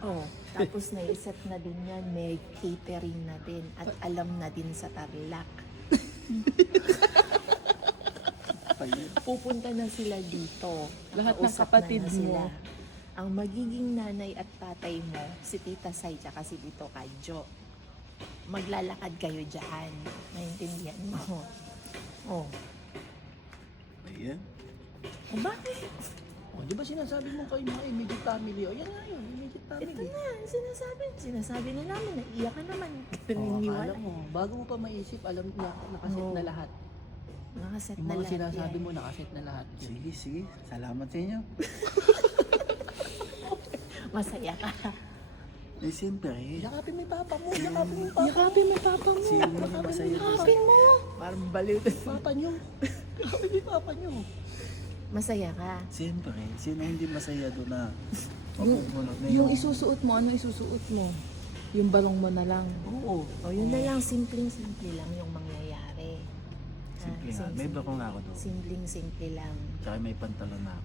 Oh, tapos naiset na din yan, may catering na din at alam na din sa Tarlac. Pupunta na sila dito. Lahat ng Kausap kapatid na sila. mo. Ang magiging nanay at tatay mo, si Tita Sai tsaka si Tito Kadjo. Maglalakad kayo dyan. Naintindihan mo? Oh. Ayan. O bakit? Oh, di ba sinasabi mo kayo mga immediate family? O yan nga yun, immediate Ito family. na, sinasabi na namin, naiyak ka naman. Oh, Naniniwala. akala mo, bago mo pa maisip, alam na nakaset Oo. na lahat. Nakaset Yung na mga lahat sinasabi yan. mo, nakaset na lahat. Sige, sige. Salamat sa inyo. Masaya ka. Eh, siyempre. Yakapin mo yung papa mo, yakapin mo yung papa mo. Yakapin mo papa mo. Sino yung masaya doon sa... Yakapin mo. Parang baliw. Papa nyo. Yakapin mo yung papa nyo. Masaya ka. Siyempre. Sino hindi masaya doon na Yung, mapupulot na yung isusuot mo, ano isusuot mo? Yung barong mo na lang. Oo. O yun na lang, simpleng-simple lang yung mangyayari. Simple nga. May bakong ako doon. Simpleng-simple lang. Tsaka may pantalon na ako.